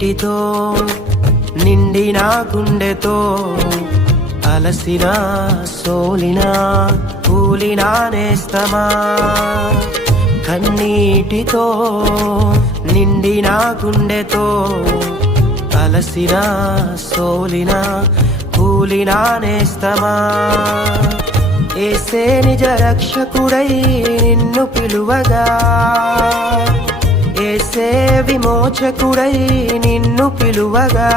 కన్నీటితో నిండిన గుండెతో అలసిన సోలిన కూలిన నేస్తమా కన్నీటితో నిండిన గుండెతో అలసిన సోలిన కూలిన నేస్తమా యేసే నిజ రక్షకుడై నిన్ను పిలువగా యేసే విమోచకుడై నిన్ను పిలువగా